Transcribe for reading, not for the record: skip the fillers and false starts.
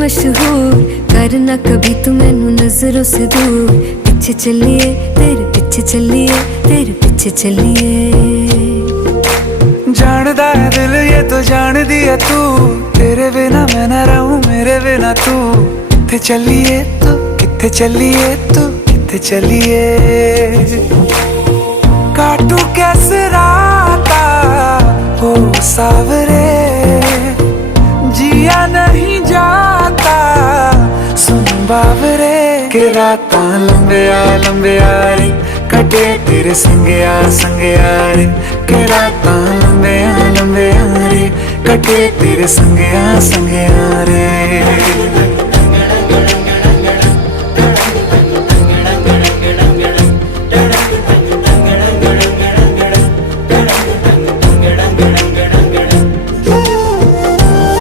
मशहूर, करना कभी तू मैनू नजरों से दूर। पीछे चलिए तेरे पीछे चलिए, तेरे पीछे चलिए। जानदा है दिल ये तो जान दिया तू, तेरे बिना मैं ना रहूं मेरे बिना तू। किथे चलिए तू, किथे चलिए तू, किथे चलिए। काटू कैसे राता हो सावरे, जिया नहीं जाता सुन बावरे। के रातां लंबिया लंबिया रे, कटे तेरे संगया संगया रे। के रातां लंबिया लंबिया रे, कटे तेरे संगया संगया रे।